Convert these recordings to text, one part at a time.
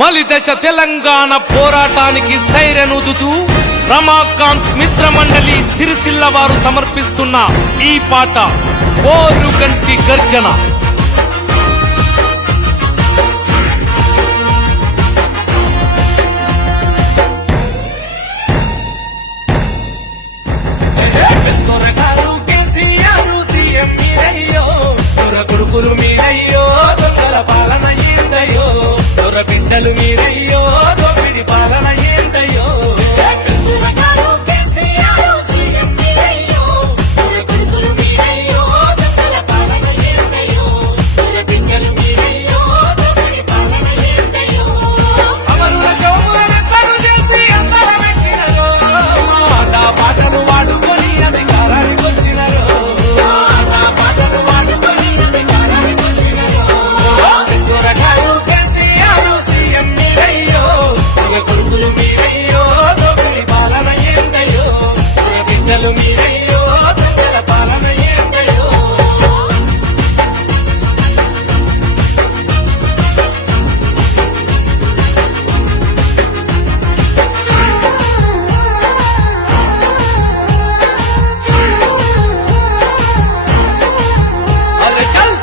మలిదశ తెలంగాణ పోరాటానికి సైరనుదుతూ రమాకాంత్ మిత్రమండలి సిరిసిల్ల వారు సమర్పిస్తున్న ఈ పాట ఓరుగంటి గర్జన. కొడుకులు మీరయ్యో దొంగల పాలన ఏందయ్యో, దొర బిడ్డలు మీరయ్యో దోపిడి పాలన ఏందయ్యో. అమరుల శౌర్యాన్ని కలు చేసి అందర పెట్టినరో, మాట పాటలు వాడుకొని అధికారానికి వచ్చినరో. కొడుకులు మీరయ్యో దోపిడి పాలన ఏందయ్యో, బిడ్డలు మీరయ్యో దొంగల పాలన ఏందయ్యో.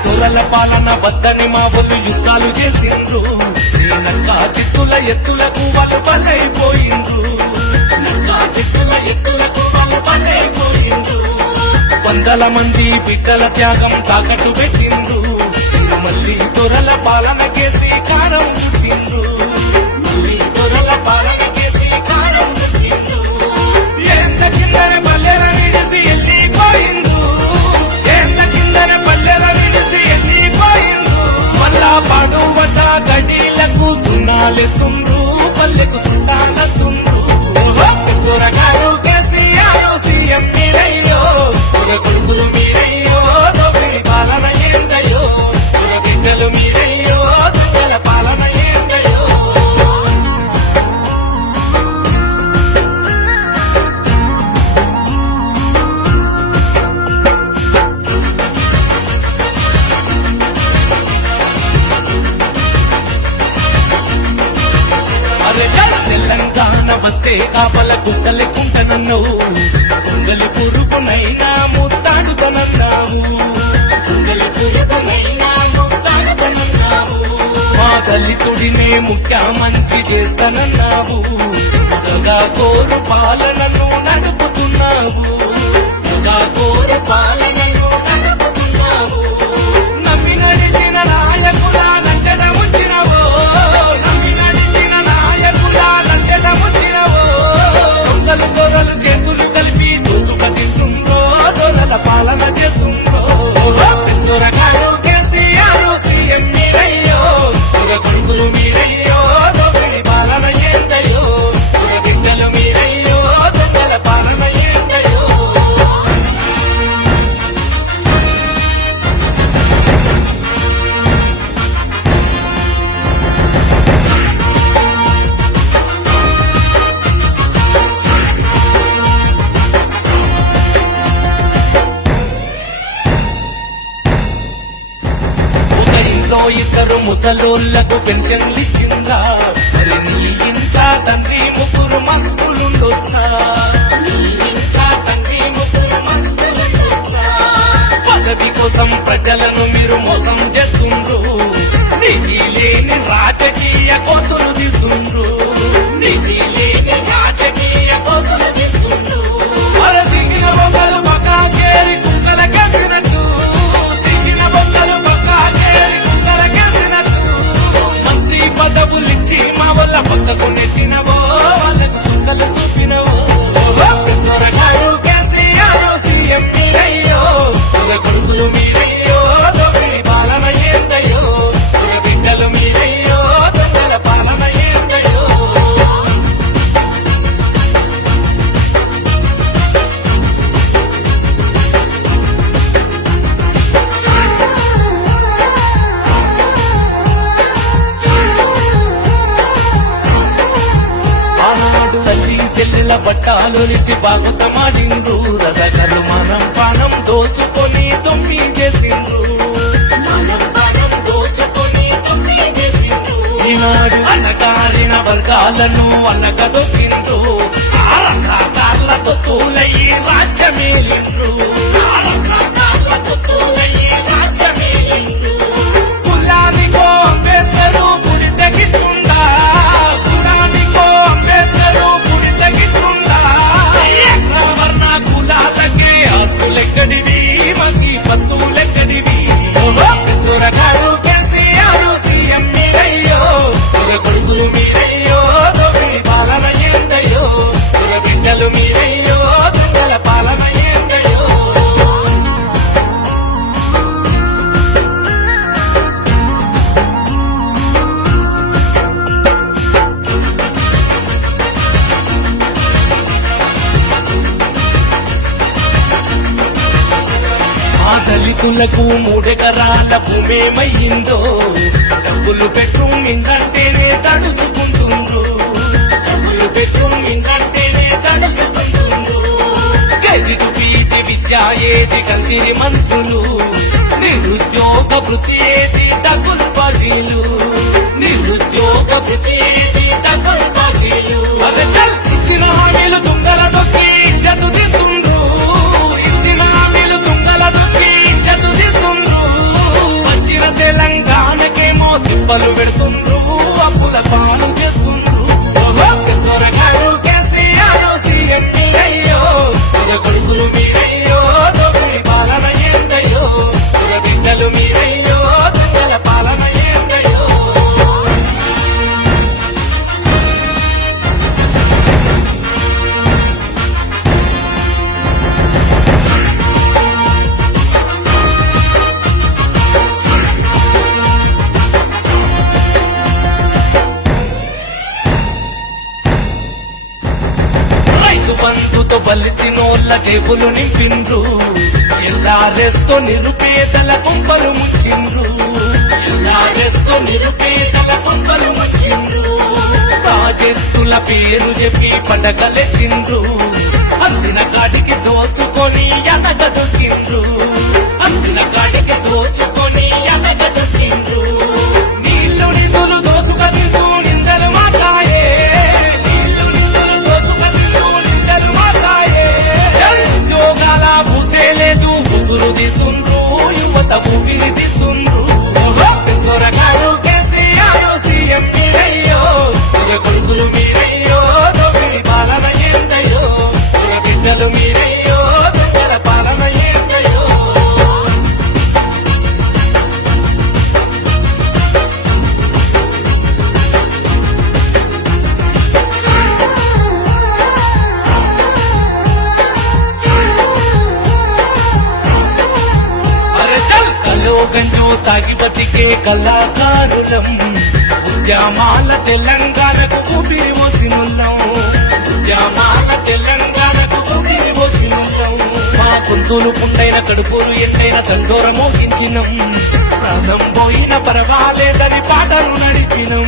దొరల పాలన వద్దని మా వాళ్ళు యుద్ధాలు చేసిండ్రు, నక్కా చిత్తుల ఎత్తులకు వాళ్ళు బలైపోయిండ్రు, నక్కా చిత్తుల ఎత్తులకు వాళ్ళు బలైపోయిండ్రు. వందల మంది బిడ్డల త్యాగం తాకట్టు పెట్టిండ్రు, మళ్ళీ దొరల పాలనకే శ్రీకారం చుట్టిండ్రు, మళ్ళీ దొరల పాలనకే శ్రీకారం చుట్టిండ్రు. ఏంత కిందనే పల్లెల విడిసి వెళ్ళిపోయిండ్రు, ఏంత కిందనే పల్లెల విడిసి వెళ్ళిపోయిండ్రు. మళ్ళా పడువట గడిలకు సున్నాలెత్తుండ్రు, పల్లెకు చుట్టాలెత్తుండ్రు. దొరగారు కేసీఆర్ సీఎం మీరయ్యో, కొడుకులు మీరయ్యో దోపిడి పాలన ఏందయ్యో, బిడ్డలు మీరయ్యో దొంగల పాలన ఏందయ్యో. తెలంగాణ వస్తే కాపల గుట్టలెక్కుంటనన్నావు, పొంగలి పురుగునైనా ముత్తాడుతనన్నావు, పొంగలి పురుగునైనా ముత్తాడుతనన్నావు. మా దళితుడినే ముఖ్యమంత్రి చేస్తానన్నావు, జగా కోరు పాలనను నడుపుతున్నావు, జగా కోరు పాలనను నడుపుతున్నావు. నమ్మి నడిచిన నాయకులా నంటెన ముంచినవో, నమ్మి నడిచిన నాయకులా నంటెన ముంచినవో. దొంగలు దొరలు చేతులు కలిపి దోచుక తింటుందో, దొరల పాలన చేస్తుందో. దొరగారు కేసీఆర్ సీఎం మీరయ్యో, కొడుకులు మీరయ్యో దోపిడి పాలన ఏందయ్యో, బిడ్డలు మీరయ్యో దొంగల పాలన ఏందయ్యో. ఒక ఇంట్లో ఇద్దరు ముసలోళ్లకు పెన్షన్లు ఇచ్చిందా, మరి నీ ఇంట తండ్రి ముగ్గురు మక్కులుండొచ్చా, నీ ఇంట తండ్రి ముగ్గురు మక్కులుండొచ్చా. పదవి కోసం ప్రజలను మీరు మోసం చేస్తుండ్రు, నీతి లేని రాజకీయ కోతులు తీస్తుండ్రు, నీతి లేని రాజకీయ కోతులు తీస్తుండ్రు. సిగిన బొమ్మలు పక్కా చేరి కుక్కల కేసినట్టు, సిగిన బొమ్మలు పక్కా చేరి కుక్కల కేసినట్టు. మంత్రి పదవులిచ్చి మా వల్ల పక్కకు నెట్టినవో, వాళ్ళకు చుక్కలు చూపినవో. దొరగారు కేసీఆర్ సీఎం మీరయ్యో, కొడుకులు మీరయ్యో దోపిడి పాలన ఏందయ్యో, బిడ్డలు మీరయ్యో దొంగల పాలన ఏందయ్యో. ఆనాడు తల్లి చెల్లెల పట్టాలొలిసి బాగుతమాడిండ్రు, రసగలు మనం పానం దోచుకొని తొమ్మి చేసిండ్రు, మనం పానం దోచుకొని తొమ్మి చేసిండ్రు. ఆనాడు అనగారిన వర్గాలను అనగదొక్కిండ్రు ఆ రకాలతో తోలయ్యి రాజ్యమేలిండ్రు కులానికో అంబేద్కరు గుడి తగ్గితుండా కులానికో అంబేద్కరు గుడి తగ్గితుండా వర్ణ కులాలకే ఆస్తులెక్కడివి మగి వస్తువులెక్కడివి దొరగారు కేసీఆర్ సీఎం మీరయ్యో దొర కొడుకులు మీరయ్యో దొంగలి పాలన ఏందయ్యో దొర బిడ్డలు మీరయ్యో దొంగల పాలన ఏందయ్యో ఆ దళితులకు 3 ఎకరాల భూమేమయ్యిందో డబ్బులు బెడ్రూమ్ ఇంకంటేనే తడుచుకుంటుండ్రు డబ్బులు బెడ్రూమ్ ఇంకంటేనే తడుచుకుంటుండ్రు గెజిటు పీజీ విద్య ఏది కందిరి మంత్రులు నిరుద్యోగ వృత్తి ఏది డబ్బులు బాజీలు నిరుద్యోగ వృత్తి ఏది డబ్బులు బాజీలు ఇచ్చిన హామీలు దుంగల దొక్కి జతు తీస్తుండ్రు ఇచ్చిన హామీలు దుంగల దొక్కి జతు తీస్తుండ్రు వచ్చిన తెలంగాణకేమో తిప్పలు పెడుతుండ్రు అప్పుల పాలు చేస్తుండ్రు త్వరగారు కేసీఆర్ సీఎం మీరయ్యో త్వర కొడుకులు మీరయ్యో దొంగలి పాలన ఏందయ్యో త్వర బిడ్డలు మీరయ్యో దొంగల పాలన ఏందయ్యో రైతు బంధుతో బలిసినోళ్ళ జేబులు నింపిండ్రు ఎల్లారెస్తో నిరుపేదల కుంపలు ముచ్చిండ్రు ఎల్లారెస్తో నిరుపేదల కుంపలు ముచ్చిండ్రు ప్రాజెక్టుల పేరు చెప్పి పండగలెత్తిండ్రు అందిన కాడికి దోచుకొని ఎనగదొక్కిండ్రు అందిన కాడికి దోచుకొని ఎనగదొక్కిండ్రు నీళ్లు నిధులు దోచుకదింటూ నిందరు మాట్లాయే నీళ్లు నిధులు దోచుకదింటూ నిందరు మాట్లాయే ఉద్యోగాల పూసేలేదు ఉసురు తీస్తుండ్రు యువత ఊపిరి తీస్తుండ్రు త్వరగారు కేసీఆర్ సీఎం మీరయ్యో త్వర కొడుకులు మీరయ్యో దొంగలి పాలన ఏందయ్యో త్వర బిడ్డలు మీరయ్యో దొంగల పాలన ఏందయ్యో అరే చల్ కల్లో గంజు తాగి బతికే కళాకారులం ఉద్యమాల తెలంగాణకు ఊపిరి పోసినున్నాం ఉద్యమాల తెలంగాణకు ఊపిరి పోసినున్నాం మా గొంతులు పుండైన కడుపులు ఎట్టైన తండోర మోగించినం ప్రాణం పోయిన పర్వాలేదని పాటలు నడిపినం